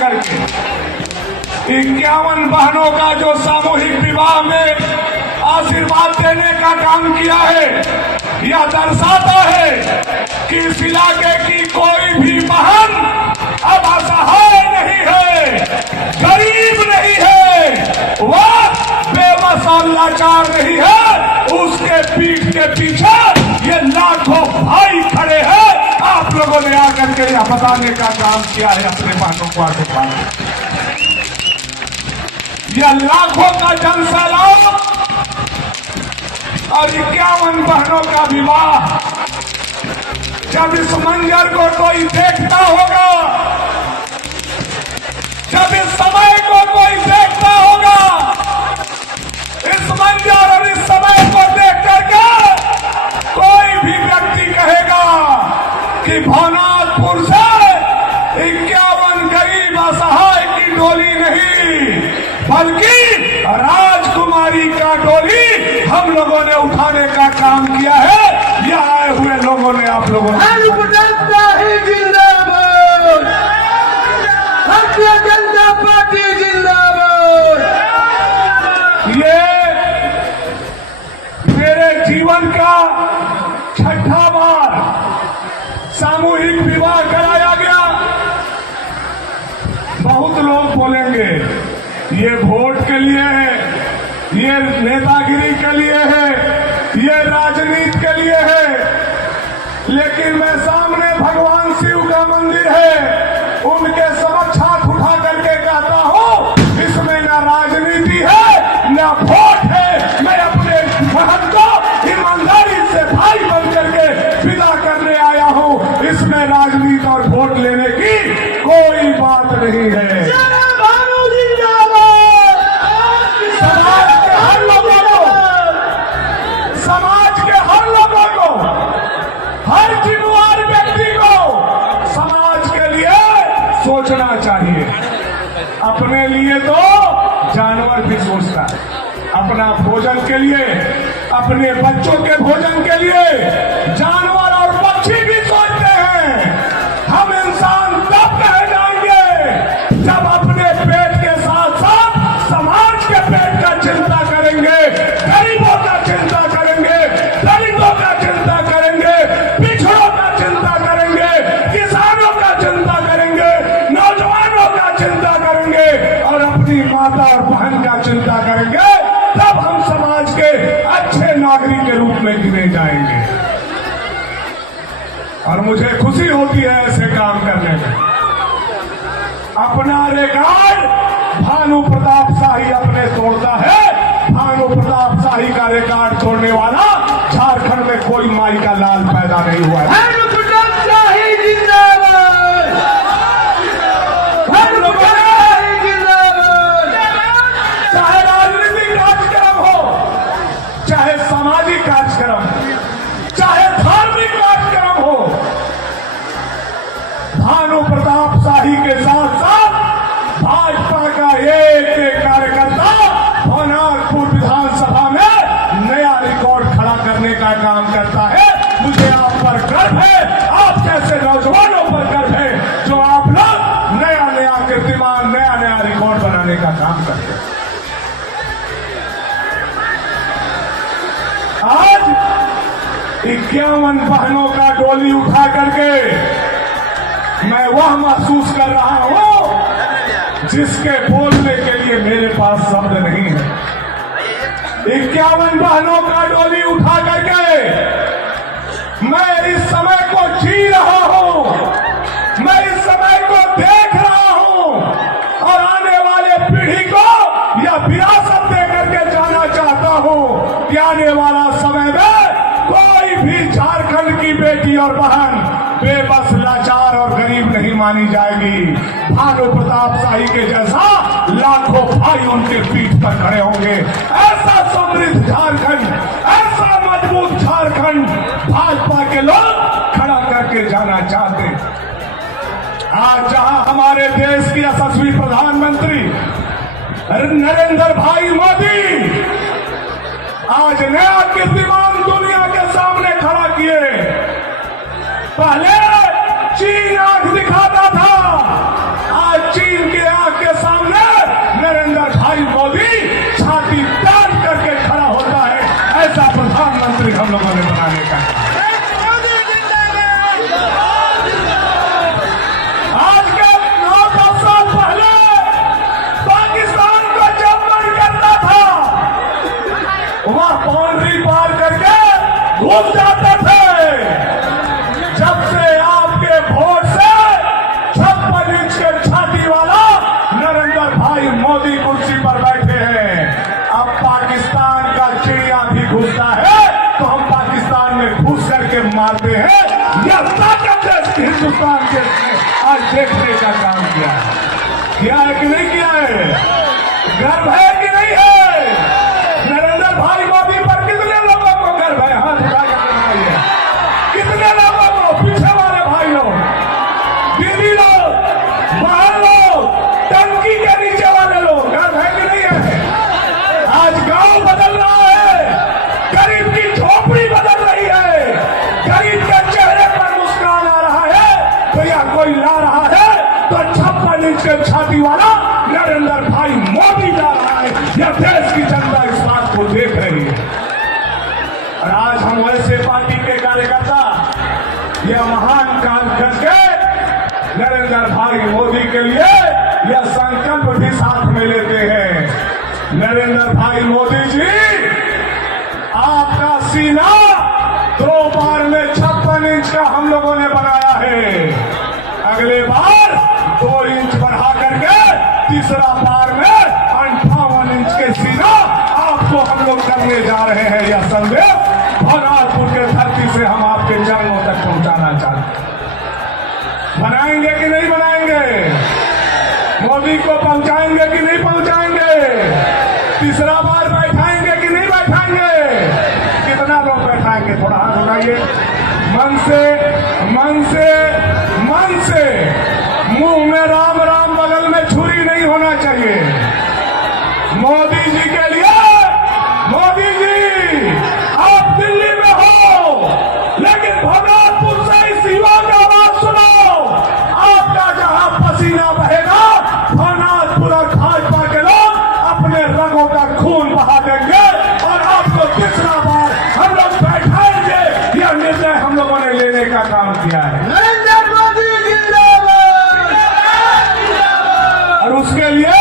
करके 51 बहनों का जो सामूहिक विवाह में आशीर्वाद देने का काम किया है, यह दर्शाता है कि इस इलाके की कोई भी बहन अब असहाय नहीं है, गरीब नहीं है, वह बेबस और लाचार नहीं है। उसके पीठ के पीछे ये लाखों भाई खड़े हैं। आप लोगों ने आकर के यह बताने का काम किया है अपने बहनों को आशीर्वाद। यह लाखों का जनसैलाब और 51 बहनों का विवाह, जब इस मंजर को कोई देखता होगा, जब इस समय को कोई देखता होगा, इस मंजर और इस समय को देख करके कोई भी व्यक्ति कहेगा कि भवनाथपुर से 51 गरीब असहाय की डोली नहीं, बल्कि राजकुमारी का डोली हम लोगों ने उठाने का काम किया है। यह आए हुए लोगों ने, आप लोगों ने जिंदाबाद, भारतीय जनता पार्टी जिंदाबाद। ये मेरे जीवन का 6ठा बार सामूहिक विवाह कराया गया। बहुत लोग बोलेंगे ये वोट के लिए है, ये नेतागिरी के लिए है, ये राजनीति के लिए है, लेकिन मैं सामने भगवान शिव का मंदिर है, उनके समक्ष हाथ उठा करके कहता हूँ, इसमें न राजनीति है न वोट है। मैं अपने बहन को ईमानदारी से भाई बन करके विदा करने आया हूँ। इसमें राजनीति और वोट लेने की कोई बात नहीं है। समाज के हर लोगों को, हर जिम्मेदार व्यक्ति को समाज के लिए सोचना चाहिए। अपने लिए तो जानवर भी सोचता है, अपना भोजन के लिए, अपने बच्चों के भोजन के लिए जानवर और पक्षी भी सोचते हैं। हम इंसान तब कह जाएंगे जब अपने पेट के साथ साथ समाज के पेट का चिंता करेंगे, गरीबों का चिंता करेंगे, दलितों का चिंता करेंगे, पिछड़ों का चिंता करेंगे, किसानों का चिंता करेंगे, नौजवानों का चिंता करेंगे और अपनी माता और बहन का चिंता करेंगे। तब हम समाज के अच्छे नागरिक के रूप में गिने जाएंगे। और मुझे खुशी होती है ऐसे काम करने में। अपना रिकॉर्ड भानु प्रताप शाही अपने तोड़ता है। भानु प्रताप शाही का रिकॉर्ड तोड़ने वाला झारखंड में कोई माई का लाल पैदा नहीं हुआ है। भानु प्रताप शाही जिंदाबाद, भानु प्रताप शाही जिंदाबाद। चाहे राजनीतिक कार्यक्रम हो, चाहे सामाजिक कार्यक्रम, चाहे धार्मिक कार्यक्रम हो, भानु प्रताप शाही के साथ साथ भाजपा का एक एक कार्यकर्ता भवनाथपुर विधानसभा में नया रिकॉर्ड खड़ा करने का काम करता है। मुझे आप पर गर्व है, आप जैसे नौजवानों पर गर्व है जो आप लोग नया नया कीर्तिमान, नया नया रिकॉर्ड बनाने का काम करते हैं। आज 51 बहनों का डोली उठा करके मैं वह महसूस कर रहा हूं जिसके बोलने के लिए मेरे पास शब्द नहीं है। 51 बहनों का डोली उठा करके मैं इस समय को जी रहा हूं, मैं इस समय को देख रहा हूं और आने वाले पीढ़ी को यह विरासत दे करके जाना चाहता हूं कि आने वाला समय में कोई भी झारखंड की बेटी और बहन बेबस, लाचार और गरीब नहीं मानी जाएगी। भानु प्रताप शाही के जैसा लाखों भाई उनके पीठ पर खड़े होंगे। ऐसा समृद्ध झारखंड, ऐसा मजबूत झारखंड भाजपा के लोग खड़ा करके जाना चाहते। आज जहां हमारे देश की यशस्वी प्रधानमंत्री नरेंद्र भाई मोदी आज नया कीर्तिमान दुनिया के सामने खड़ा किए। पहले चीन आंख दिखाता था, आज चीन की घुस जाते थे। जब से आपके वोट से 56 इंच के छाती वाला नरेंद्र भाई मोदी कुर्सी पर बैठे हैं। अब पाकिस्तान का चिड़िया भी घुसता है तो हम पाकिस्तान में घुस करके मारते हैं। यह ताकत है हिंदुस्तान के आज देखने का काम किया है कि नहीं किया है? गर्व है कि नहीं है? नरेंद्र भाई मोदी पर कितने लोगों को गर्व है? हाथ उठा कर दिखाइए। कितने लोगों को? पीछे वाले भाई लोग, दीदी लोग, बहन लोग, टंकी के नीचे वाले लोग, गर्व है कि नहीं है? आज गांव बदल रहा है, गरीब की झोपड़ी बदल रही है, गरीब के चेहरे पर मुस्कान आ रहा है तो यह कोई ला रहा है तो 56 इंच के छाती वाला नरेंद्र भाई मोदी ला रहा है। यह देश की जनता इस बात को देख रही है। और आज हम वैसे पार्टी के कार्यकर्ता यह महान काम करके नरेंद्र भाई मोदी के लिए यह संकल्प भी साथ में लेते हैं। नरेंद्र भाई मोदी जी, आपका सीना 2 बार में 56 इंच का हम लोगों ने बनाया है। अगले बार 2 इंच बढ़ा करके तीसरा बार में 58 इंच के सीना आपको हम लोग करने जा रहे हैं। यह संदेश भोजपुर के धरती से हम आपके चरणों तक पहुंचाना चाहते हैं। बनाएंगे कि नहीं बनाएंगे? मोदी को पहुंचाएंगे कि नहीं पहुंचाएंगे? तीसरा बार बैठाएंगे कि नहीं बैठाएंगे? कितना लोग बैठाएंगे? थोड़ा हाथ उठाइए। मन से, मन से, मन से। मुंह में राम राम, बगल में छुरी नहीं होना चाहिए। मोदी जी के लिए, मोदी जी आप दिल्ली में हो लेकिन भगवानपुर से इस युवा की आवाज सुनो। आपका जहां पसीना बहेगा भगवानपुर और भाजपा के लोग अपने रंगों का खून बहा देंगे और आपको तीसरा बार हम लोग बैठाएंगे। यह निर्णय हम लोगों ने लेने का काम किया है। नरेंद्र मोदी जिंदाबाद। और उसके लिए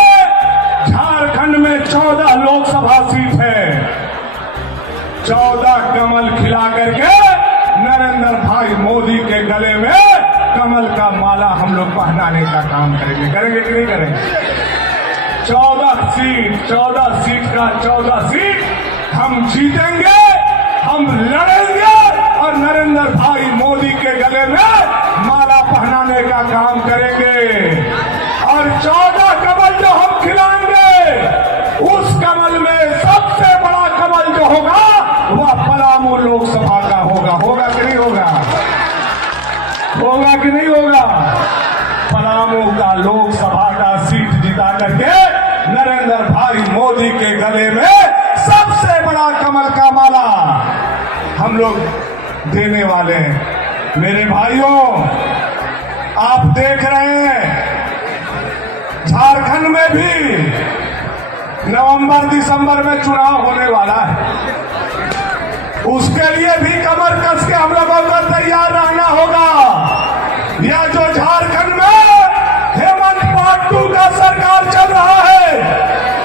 झारखंड में 14 लोकसभा सीट है। 14 कमल खिला करके नरेंद्र भाई मोदी के गले में कमल का माला हम लोग पहनाने का काम करेंगे। करेंगे कि नहीं करेंगे? 14 सीट का 14 सीट हम जीतेंगे, हम लड़ेंगे और नरेंद्र भाई मोदी के गले में माला पहनाने का काम करेंगे। और 14 कमल जो हम खिलाएंगे, उस कमल में सबसे बड़ा कमल जो होगा वह पलामू लोकसभा का होगा। होगा कि नहीं होगा? होगा कि नहीं होगा? पलामू का लोकसभा का सीट जिता करके नरेंद्र भाई मोदी के गले में सबसे बड़ा कमल का माला हम लोग देने वाले हैं। मेरे भाइयों, आप देख रहे हैं झारखंड में भी नवंबर दिसंबर में चुनाव होने वाला है। उसके लिए भी कमर कस के हम लोगों को तैयार रहना होगा। यह जो झारखंड में हेमंत पाटू का सरकार चल रहा है,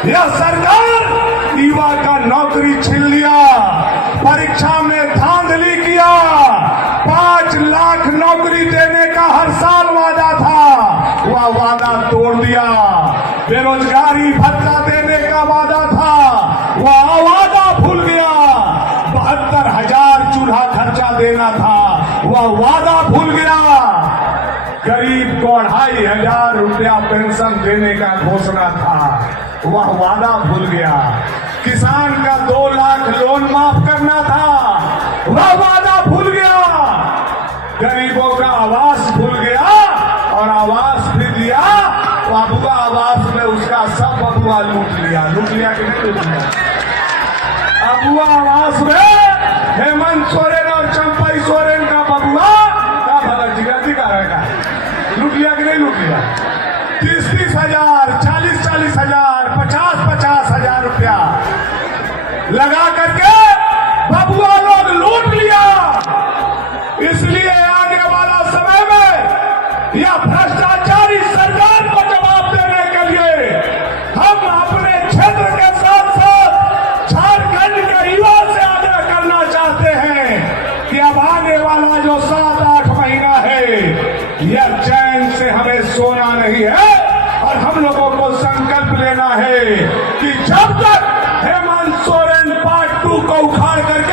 यह सरकार युवा का नौकरी छीन लिया, परीक्षा में धांधली किया, 5 लाख नौकरी देने का हर साल वादा था, वह वादा तोड़ दिया। बेरोजगारी भत्ता देने का वादा था, वह वादा भूल गया। 72,000 चूल्हा खर्चा देना था, वह वादा भूल गया। गरीब को 2,500 रुपया पेंशन देने का घोषणा था, वह वादा भूल गया। किसान का 2 लाख लोन माफ करना था, वह वादा भूल गया। गरीबों का आवास भूल गया और आवास भी दिया, बबुआ आवास में उसका सब बबुआ लूट लिया। लूट लिया कि नहीं लूट लिया? बबुआ आवास में हेमंत सोरेन और चंपई सोरेन का बबुआ का भगत जिगरती का रहेगा। लूट लिया कि नहीं लूट लिया? 30-30 हजार, 40-40 हजार, 50-50 हजार रुपया लगा करके बबुआ लोग लूट लिया। इसलिए आने वाला समय में यह भ्रष्टाचारी सरकार को जवाब देने के लिए हम अपने क्षेत्र के साथ साथ झारखंड के युवा से आग्रह करना चाहते हैं सोना नहीं है और हम लोगों को संकल्प लेना है कि जब तक हेमंत सोरेन पार्ट 2 को उखाड़ कर